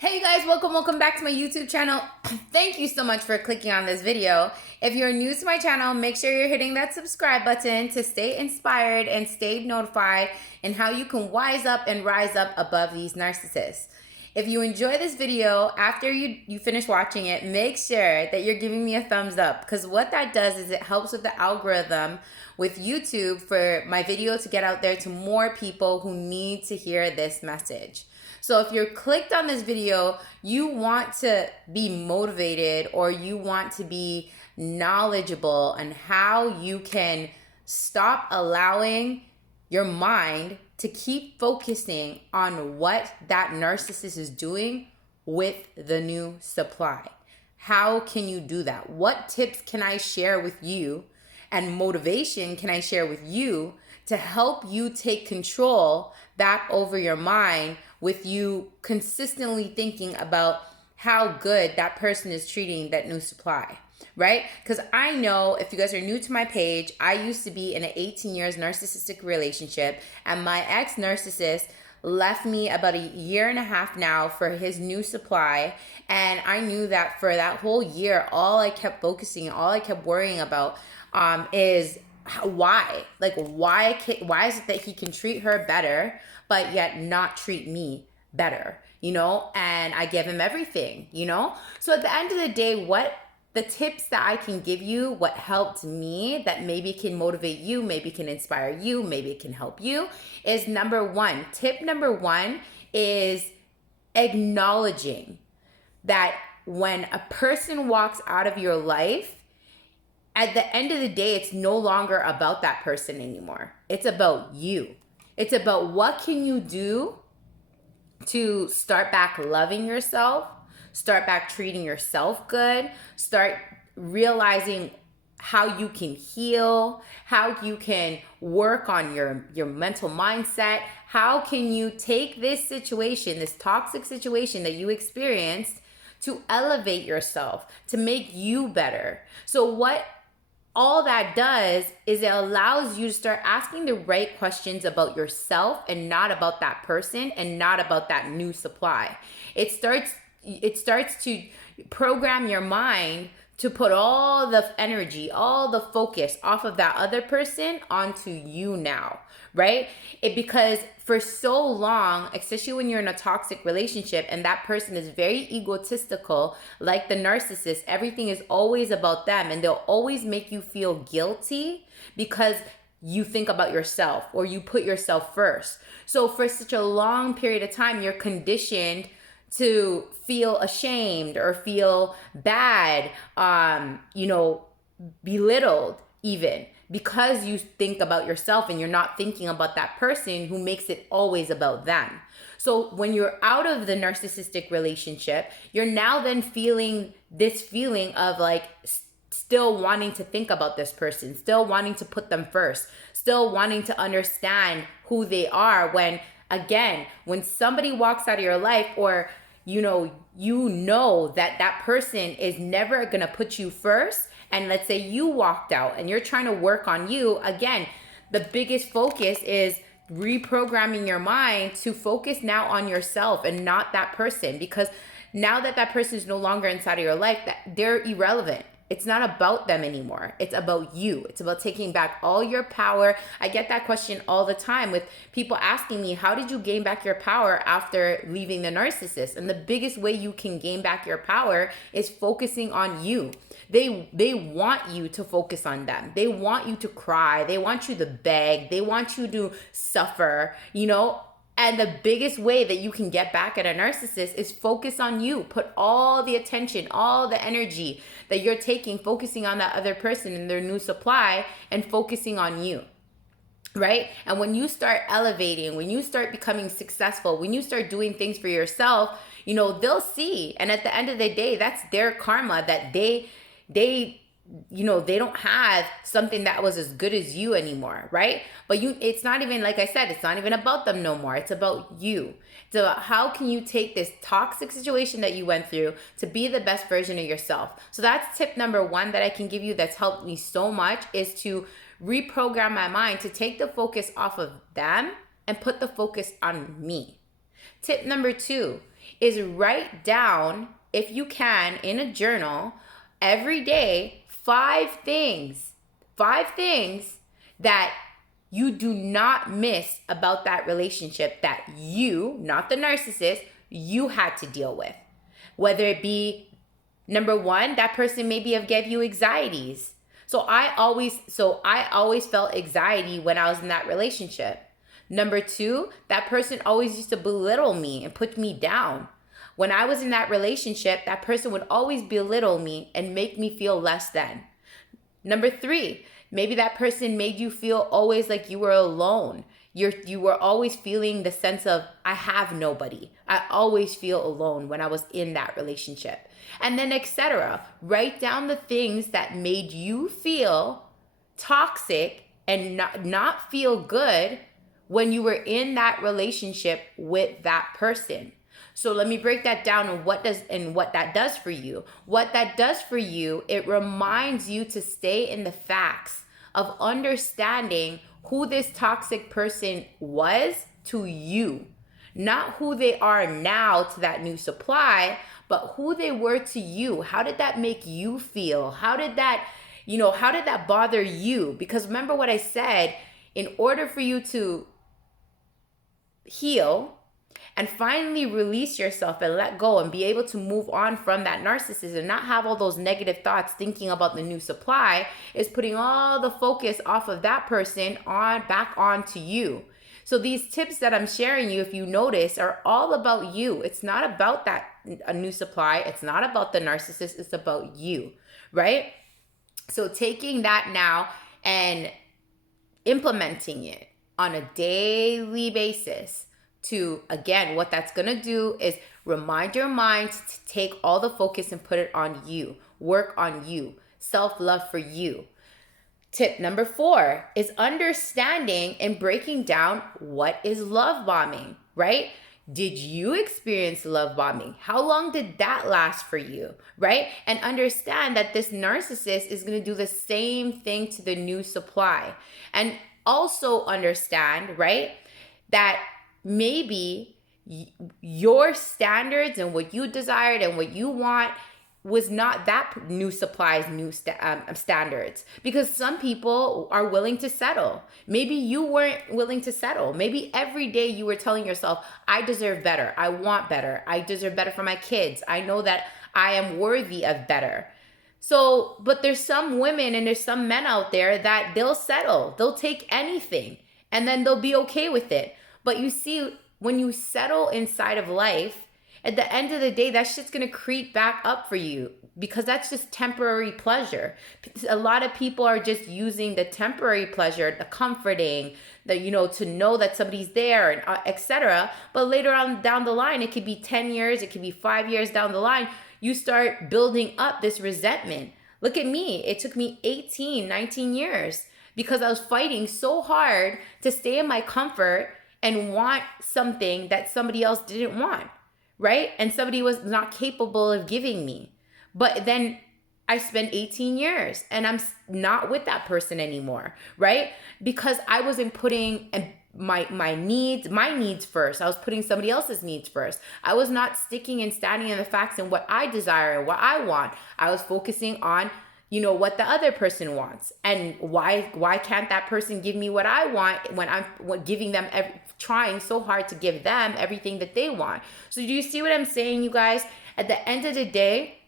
Hey you guys, welcome back to my YouTube channel. Thank you so much for clicking on this video. If you're new to my channel, make sure you're hitting that subscribe button to stay inspired and stay notified in how you can wise up and rise up above these narcissists. If you enjoy this video, after you finish watching it, make sure that you're giving me a thumbs up, because what that does is it helps with the algorithm with YouTube for my video to get out there to more people who need to hear this message. So if you're clicked on this video, you want to be motivated or you want to be knowledgeable on how you can stop allowing your mind to keep focusing on what that narcissist is doing with the new supply. How can you do that? What tips can I share with you and motivation can I share with you to help you take control back over your mind, with you consistently thinking about how good that person is treating that new supply, right? Because I know, if you guys are new to my page, I used to be in an 18 years narcissistic relationship, and my ex-narcissist left me about a year and a half now for his new supply. And I knew that for that whole year, all I kept focusing, all I kept worrying about is why is it that he can treat her better but yet not treat me better, and I give him everything, so at the end of the day, what the tips that I can give you, what helped me that maybe can motivate you, maybe can inspire you, maybe it can help you, is tip number one is acknowledging that when a person walks out of your life, at the end of the day, it's no longer about that person anymore. It's about you. It's about what can you do to start back loving yourself, start back treating yourself good, start realizing how you can heal, how you can work on your mental mindset. How can you take this situation, this toxic situation that you experienced, to elevate yourself, to make you better? So what all that does is it allows you to start asking the right questions about yourself and not about that person and not about that new supply. It starts to program your mind to put all the energy, all the focus off of that other person onto you now, right? Because for so long, especially when you're in a toxic relationship and that person is very egotistical, like the narcissist, everything is always about them, and they'll always make you feel guilty because you think about yourself or you put yourself first. So for such a long period of time, you're conditioned to feel ashamed or feel bad, belittled even, because you think about yourself and you're not thinking about that person who makes it always about them. So when you're out of the narcissistic relationship, you're now then feeling this feeling of like still wanting to think about this person, still wanting to put them first, still wanting to understand who they are, when again, when somebody walks out of your life, or you know that person is never going to put you first, and let's say you walked out and you're trying to work on you, again, the biggest focus is reprogramming your mind to focus now on yourself and not that person, because now that person is no longer inside of your life, that they're irrelevant. It's not about them anymore. It's about you. It's about taking back all your power. I get that question all the time with people asking me, how did you gain back your power after leaving the narcissist? And the biggest way you can gain back your power is focusing on you. They want you to focus on them. They want you to cry. They want you to beg. They want you to suffer, And the biggest way that you can get back at a narcissist is focus on you. Put all the attention, all the energy that you're taking, focusing on that other person and their new supply, and focusing on you, right? And when you start elevating, when you start becoming successful, when you start doing things for yourself, they'll see. And at the end of the day, that's their karma, that they don't have something that was as good as you anymore, right? But it's not even, like I said, it's not even about them no more. It's about you. It's about how can you take this toxic situation that you went through to be the best version of yourself. So that's tip number one that I can give you that's helped me so much, is to reprogram my mind to take the focus off of them and put the focus on me. Tip number two is write down, if you can, in a journal every day, 5 things that you do not miss about that relationship that you, not the narcissist, you had to deal with. Whether it be, number one, that person maybe have gave you anxieties. So I always felt anxiety when I was in that relationship. Number two, that person always used to belittle me and put me down. When I was in that relationship, that person would always belittle me and make me feel less than. Number three, maybe that person made you feel always like you were alone. You were always feeling the sense of, I have nobody. I always feel alone when I was in that relationship. And then etc. Write down the things that made you feel toxic and not feel good when you were in that relationship with that person. So let me break that down and what that does for you. What that does for you, it reminds you to stay in the facts of understanding who this toxic person was to you. Not who they are now to that new supply, but who they were to you. How did that make you feel? How did that bother you? Because remember what I said, in order for you to heal and finally release yourself and let go and be able to move on from that narcissist and not have all those negative thoughts thinking about the new supply, is putting all the focus off of that person back onto you. So these tips that I'm sharing you, if you notice, are all about you. It's not about a new supply. It's not about the narcissist. It's about you, right? So taking that now and implementing it on a daily basis to, again, what that's going to do is remind your mind to take all the focus and put it on you. Work on you. Self-love for you. Tip number 4 is understanding and breaking down what is love bombing, right? Did you experience love bombing? How long did that last for you, right? And understand that this narcissist is going to do the same thing to the new supply. And also understand, right, that maybe your standards and what you desired and what you want was not that new supply's standards, because some people are willing to settle. Maybe you weren't willing to settle. Maybe every day you were telling yourself, I deserve better. I want better. I deserve better for my kids. I know that I am worthy of better. So, but there's some women and there's some men out there that they'll settle. They'll take anything and then they'll be okay with it. But you see, when you settle inside of life, at the end of the day, that shit's going to creep back up for you, because that's just temporary pleasure. A lot of people are just using the temporary pleasure, the comforting, to know that somebody's there and etc. But later on down the line, it could be 10 years, it could be 5 years down the line, you start building up this resentment. Look at me. It took me 18, 19 years because I was fighting so hard to stay in my comfort and want something that somebody else didn't want. Right? And somebody was not capable of giving me. But then I spent 18 years and I'm not with that person anymore, right? Because I wasn't putting my needs first. I was putting somebody else's needs first. I was not sticking and standing in the facts and what I desire and what I want. I was focusing on, what the other person wants. And why can't that person give me what I want when I'm giving them trying so hard to give them everything that they want? So do you see what I'm saying, you guys? At the end of the day,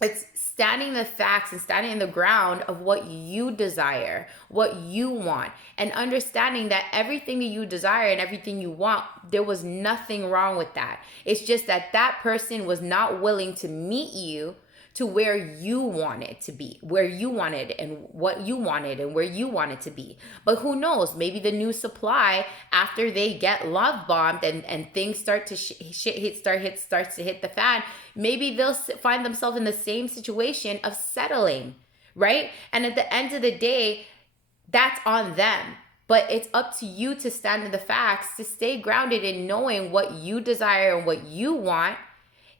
it's standing the facts and standing in the ground of what you desire, what you want, and understanding that everything that you desire and everything you want, there was nothing wrong with that. It's just that that person was not willing to meet you to where you wanted to be, where you wanted and what you wanted and where you wanted to be. But who knows, maybe the new supply, after they get love bombed and things start to starts to hit the fan, maybe they'll find themselves in the same situation of settling, right? And at the end of the day, that's on them. But it's up to you to stand in the facts, to stay grounded in knowing what you desire and what you want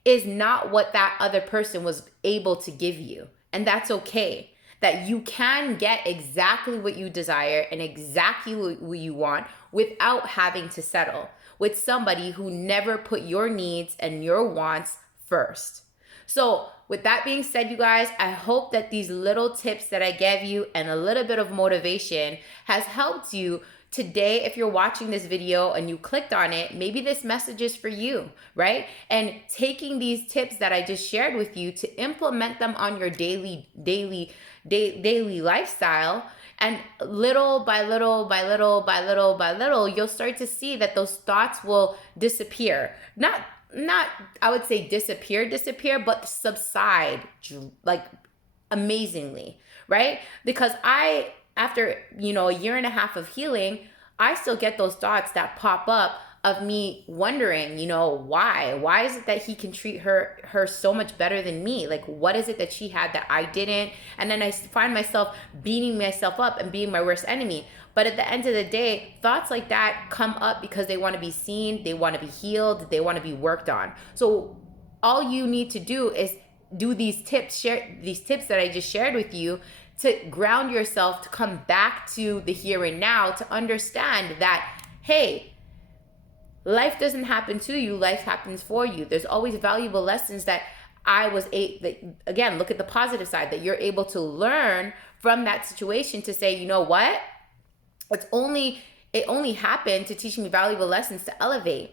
is not what that other person was able to give you. And that's okay. That you can get exactly what you desire and exactly what you want without having to settle. with somebody who never put your needs and your wants first. So with that being said, you guys, I hope that these little tips that I gave you and a little bit of motivation has helped you today. If you're watching this video and you clicked on it, maybe this message is for you, right? And taking these tips that I just shared with you to implement them on your daily lifestyle, and little by little, you'll start to see that those thoughts will disappear. Not I would say disappear, but subside like amazingly, right? Because after, a year and a half of healing, I still get those thoughts that pop up of me wondering, why is it that he can treat her so much better than me? Like, what is it that she had that I didn't? And then I find myself beating myself up and being my worst enemy. But at the end of the day, thoughts like that come up because they want to be seen, they want to be healed, they want to be worked on. So all you need to do is do these tips, share these tips that I just shared with you, to ground yourself, to come back to the here and now, to understand that, hey, life doesn't happen to you, life happens for you. There's always valuable lessons that again, look at the positive side, that you're able to learn from that situation to say, you know what? It only happened to teach me valuable lessons to elevate.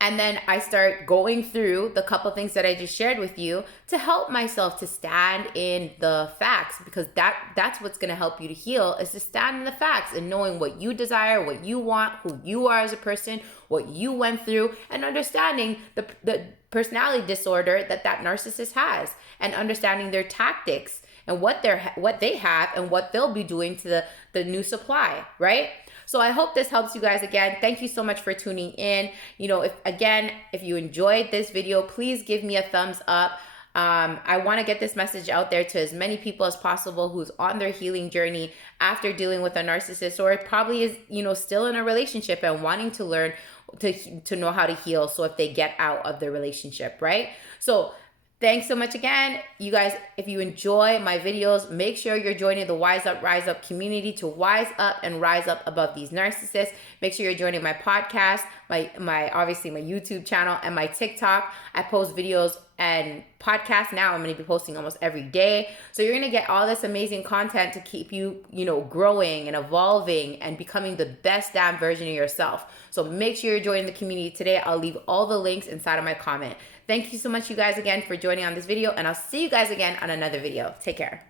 And then I start going through the couple things that I just shared with you to help myself to stand in the facts, because that's what's going to help you to heal, is to stand in the facts and knowing what you desire, what you want, who you are as a person, what you went through, and understanding the personality disorder that narcissist has, and understanding their tactics and what they have and what they'll be doing to the new supply, right? So I hope this helps you guys. Again, thank you so much for tuning in. If you enjoyed this video, please give me a thumbs up. I want to get this message out there to as many people as possible who's on their healing journey after dealing with a narcissist, or probably is, still in a relationship and wanting to learn to know how to heal. So if they get out of the relationship, right? So thanks so much again. You guys, if you enjoy my videos, make sure you're joining the Wise Up, Rise Up community to wise up and rise up above these narcissists. Make sure you're joining my podcast, obviously my YouTube channel, and my TikTok. I post videos and podcasts now. I'm going to be posting almost every day. So you're going to get all this amazing content to keep you, growing and evolving and becoming the best damn version of yourself. So make sure you're joining the community today. I'll leave all the links inside of my comment. Thank you so much, you guys, again, for joining on this video, and I'll see you guys again on another video. Take care.